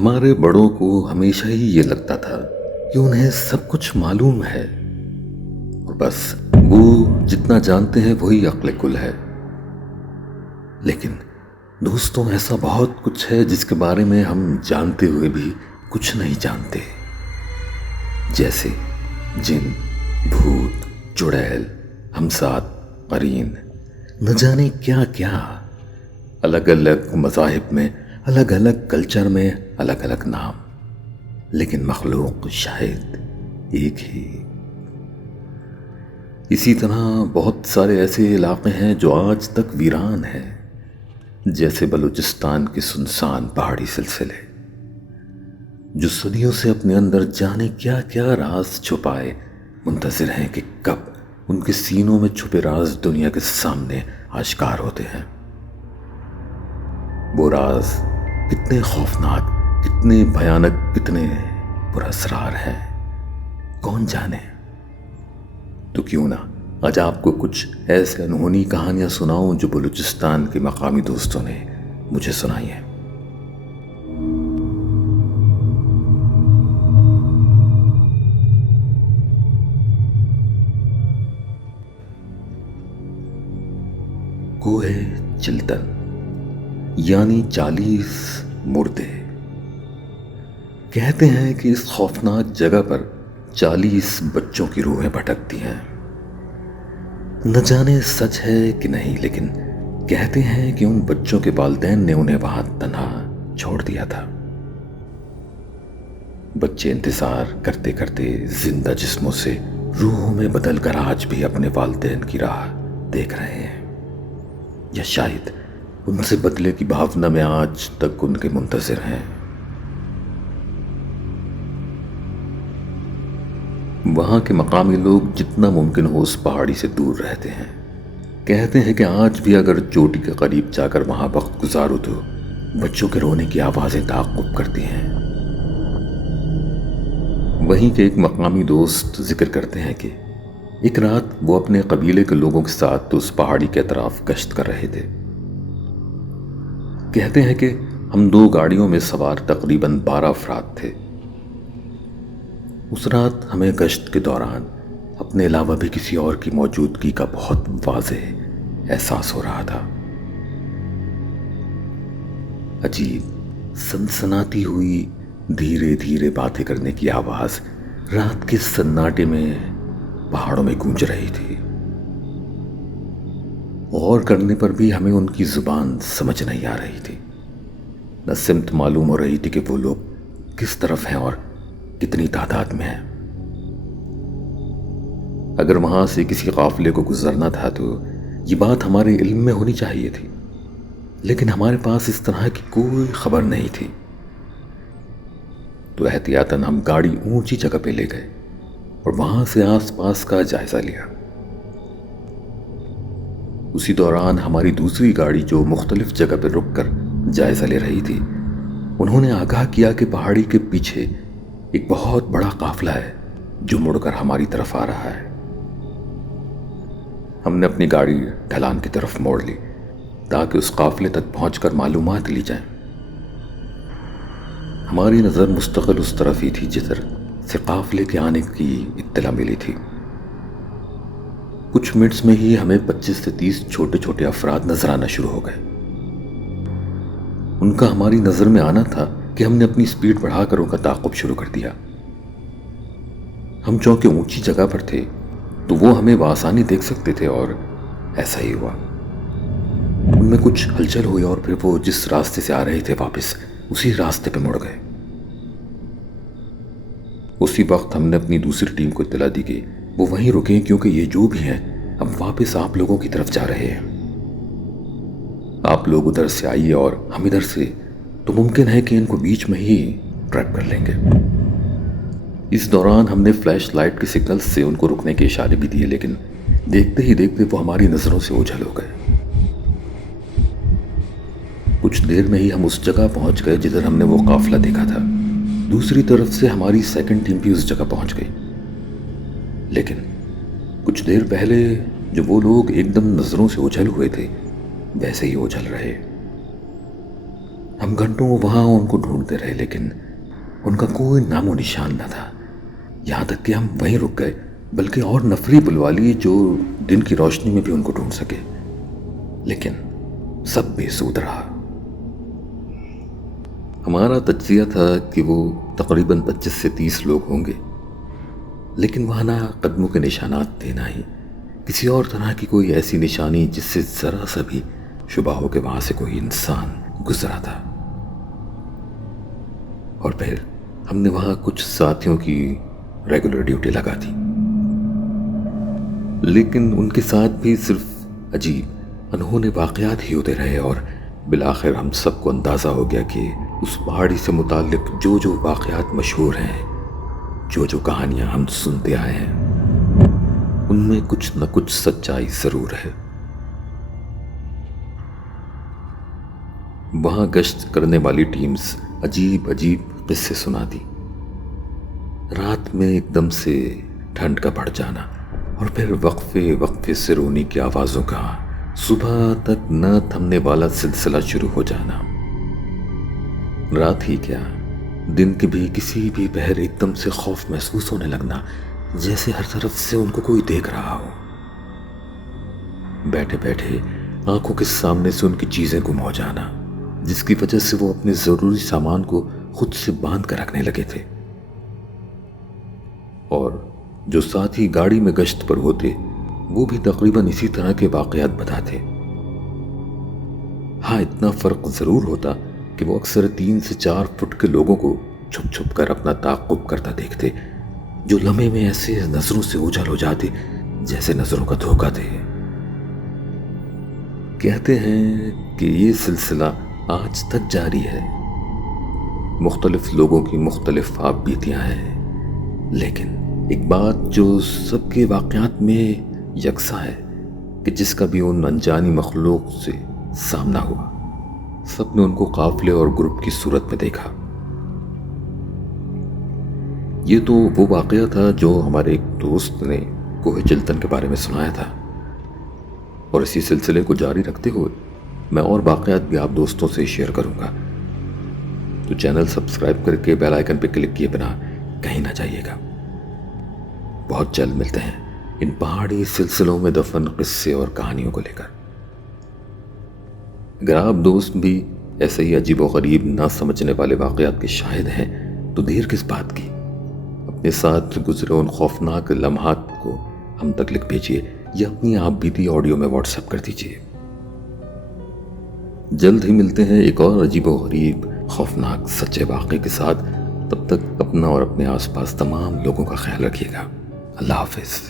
ہمارے بڑوں کو ہمیشہ ہی یہ لگتا تھا کہ انہیں سب کچھ معلوم ہے اور بس وہ جتنا جانتے ہیں وہی عقل کل ہے. لیکن دوستوں، ایسا بہت کچھ ہے جس کے بارے میں ہم جانتے ہوئے بھی کچھ نہیں جانتے، جیسے جن، بھوت، چڑیل، ہمسات، قرین، نہ جانے کیا کیا. الگ الگ مذاہب میں، الگ الگ کلچر میں الگ الگ نام، لیکن مخلوق شاید ایک ہی. اسی طرح بہت سارے ایسے علاقے ہیں جو آج تک ویران ہیں، جیسے بلوچستان کے سنسان پہاڑی سلسلے، جو صدیوں سے اپنے اندر جانے کیا کیا راز چھپائے منتظر ہیں کہ کب ان کے سینوں میں چھپے راز دنیا کے سامنے آشکار ہوتے ہیں. وہ راز کتنے خوفناک، کتنے بھیانک، کتنے پراسرار ہیں، کون جانے. تو کیوں نہ آج آپ کو کچھ ایسے انہونی کہانیاں سناؤں جو بلوچستان کے مقامی دوستوں نے مجھے سنائی ہیں. کوہ چلتن یعنی 40 مردے. کہتے ہیں کہ اس خوفناک جگہ پر 40 بچوں کی روحیں بھٹکتی ہیں. نہ جانے سچ ہے کہ نہیں، لیکن کہتے ہیں کہ ان بچوں کے والدین نے انہیں وہاں تنہا چھوڑ دیا تھا. بچے انتظار کرتے کرتے زندہ جسموں سے روحوں میں بدل کر آج بھی اپنے والدین کی راہ دیکھ رہے ہیں، یا شاید ان سے بدلے کی بھاونا میں آج تک ان کے منتظر ہیں. وہاں کے مقامی لوگ جتنا ممکن ہو اس پہاڑی سے دور رہتے ہیں. کہتے ہیں کہ آج بھی اگر چوٹی کے قریب جا کر وہاں وقت گزارو تو بچوں کے رونے کی آوازیں تعاقب کرتی ہیں. وہیں کے ایک مقامی دوست ذکر کرتے ہیں کہ ایک رات وہ اپنے قبیلے کے لوگوں کے ساتھ اس پہاڑی کے اطراف گشت کر رہے تھے. کہتے ہیں کہ ہم 2 گاڑیوں میں سوار تقریباً 12 افراد تھے. اس رات ہمیں گشت کے دوران اپنے علاوہ بھی کسی اور کی موجودگی کا بہت واضح احساس ہو رہا تھا. عجیب سنسناتی ہوئی دھیرے دھیرے باتیں کرنے کی آواز رات کے سناٹے میں پہاڑوں میں گونج رہی تھی. غور کرنے پر بھی ہمیں ان کی زبان سمجھ نہیں آ رہی تھی، نہ سمت معلوم ہو رہی تھی کہ وہ لوگ کس طرف ہیں اور کتنی تعداد میں ہیں. اگر وہاں سے کسی قافلے کو گزرنا تھا تو یہ بات ہمارے علم میں ہونی چاہیے تھی، لیکن ہمارے پاس اس طرح کی کوئی خبر نہیں تھی. تو احتیاطاً ہم گاڑی اونچی جگہ پہ لے گئے اور وہاں سے آس پاس کا جائزہ لیا. اسی دوران ہماری دوسری گاڑی جو مختلف جگہ پہ رک کر جائزہ لے رہی تھی، انہوں نے آگاہ کیا کہ پہاڑی کے پیچھے ایک بہت بڑا قافلہ ہے جو مڑ کر ہماری طرف آ رہا ہے. ہم نے اپنی گاڑی ڈھلان کی طرف موڑ لی تاکہ اس قافلے تک پہنچ کر معلومات لی جائیں. ہماری نظر مستقل اس طرف ہی تھی جدھر سے قافلے کے آنے کی اطلاع ملی تھی. کچھ منٹس میں ہی ہمیں 25 سے 30 چھوٹے چھوٹے افراد نظر آنا شروع ہو گئے. ان کا ہماری نظر میں آنا تھا کہ ہم نے اپنی سپیڈ بڑھا کر ان کا تعاقب شروع کر دیا. ہم چونکہ اونچی جگہ پر تھے تو وہ ہمیں بآسانی دیکھ سکتے تھے، اور ایسا ہی ہوا. ان میں کچھ ہلچل ہوئی اور پھر وہ جس راستے سے آ رہے تھے واپس اسی راستے پہ مڑ گئے. اسی وقت ہم نے اپنی دوسری ٹیم کو اطلاع دی کہ وہ وہیں رکیں، کیونکہ یہ جو بھی ہیں اب واپس آپ لوگوں کی طرف جا رہے ہیں. آپ لوگ ادھر سے آئیے اور ہم ادھر سے، تو ممکن ہے کہ ان کو بیچ میں ہی ٹریپ کر لیں گے. اس دوران ہم نے فلیش لائٹ کے سگنل سے ان کو رکنے کے اشارے بھی دیے، لیکن دیکھتے ہی دیکھتے وہ ہماری نظروں سے اوجھل ہو گئے. کچھ دیر میں ہی ہم اس جگہ پہنچ گئے جدھر ہم نے وہ قافلہ دیکھا تھا. دوسری طرف سے ہماری سیکنڈ ٹیم بھی اس جگہ پہنچ گئی، لیکن کچھ دیر پہلے جو وہ لوگ ایک دم نظروں سے اوجھل ہوئے تھے ویسے ہی اوجھل رہے. ہم گھنٹوں وہاں ان کو ڈھونڈتے رہے لیکن ان کا کوئی نام و نشان نہ تھا۔ یہاں تک کہ ہم وہیں رک گئے، بلکہ اور نفری بلوا لی جو دن کی روشنی میں بھی ان کو ڈھونڈ سکے، لیکن سب بے سود رہا۔ ہمارا تجزیہ تھا کہ وہ تقریباً 25 سے 30 لوگ ہوں گے، لیکن وہاں نہ قدموں کے نشانات تھے، نہ ہی کسی اور طرح کی کوئی ایسی نشانی جس سے ذرا سا بھی شبہ ہو کہ وہاں سے کوئی انسان گزرا تھا۔ اور پھر ہم نے وہاں کچھ ساتھیوں کی ریگولر ڈیوٹی لگا دی، لیکن ان کے ساتھ بھی صرف عجیب انہوں نے واقعات ہی ہوتے رہے، اور بالآخر ہم سب کو اندازہ ہو گیا کہ اس پہاڑی سے متعلق جو جو واقعات مشہور ہیں، جو جو کہانیاں ہم سنتے آئے ہیں، ان میں کچھ نہ کچھ سچائی ضرور ہے۔ وہاں گشت کرنے والی ٹیمز عجیب عجیب قصے سناتی، رات میں ایک دم سے ٹھنڈ کا بڑھ جانا، اور پھر وقفے وقفے سے رونی کی آوازوں کا صبح تک نہ تھمنے والا سلسلہ شروع ہو جانا۔ رات ہی کیا، دن کے بھی کسی بھی پہر ایک دم سے خوف محسوس ہونے لگنا، جیسے ہر طرف سے ان کو کوئی دیکھ رہا ہو۔ بیٹھے بیٹھے آنکھوں کے سامنے سے ان کی چیزیں گم ہو جانا، جس کی وجہ سے وہ اپنے ضروری سامان کو خود سے باندھ کر رکھنے لگے تھے۔ اور جو ساتھی گاڑی میں گشت پر ہوتے وہ بھی تقریباً اسی طرح کے واقعات بتاتے۔ ہاں، اتنا فرق ضرور ہوتا کہ وہ اکثر 3 سے 4 فٹ کے لوگوں کو چھپ چھپ کر اپنا تعاقب کرتا دیکھتے، جو لمحے میں ایسے نظروں سے اوجھل ہو جاتے جیسے نظروں کا دھوکہ تھے۔ کہتے ہیں کہ یہ سلسلہ آج تک جاری ہے۔ مختلف لوگوں کی مختلف آپ بیتیاں ہیں، لیکن ایک بات جو سب کے واقعات میں یکساں ہے کہ جس کا بھی ان انجانی مخلوق سے سامنا ہوا، سب نے ان کو قافلے اور گروپ کی صورت میں دیکھا۔ یہ تو وہ واقعہ تھا جو ہمارے ایک دوست نے کوہ چلتن کے بارے میں سنایا تھا، اور اسی سلسلے کو جاری رکھتے ہوئے میں اور واقعات بھی آپ دوستوں سے شیئر کروں گا، تو چینل سبسکرائب کر کے بیل آئیکن پہ کلک کیے بنا کہیں نہ جائیے گا۔ بہت جلد ملتے ہیں ان پہاڑی سلسلوں میں دفن قصے اور کہانیوں کو لے کر۔ اگر آپ دوست بھی ایسے ہی عجیب و غریب نہ سمجھنے والے واقعات کے شاہد ہیں تو دیر کس بات کی، اپنے ساتھ گزرے ان خوفناک لمحات کو ہم تک لکھ بھیجیے یا اپنی آپ بیتی آڈیو میں واٹس ایپ کر دیجیے۔ جلد ہی ملتے ہیں ایک اور عجیب و غریب خوفناک سچے واقعے کے ساتھ۔ تب تک اپنا اور اپنے آس پاس تمام لوگوں کا خیال رکھیے گا۔ اللہ حافظ۔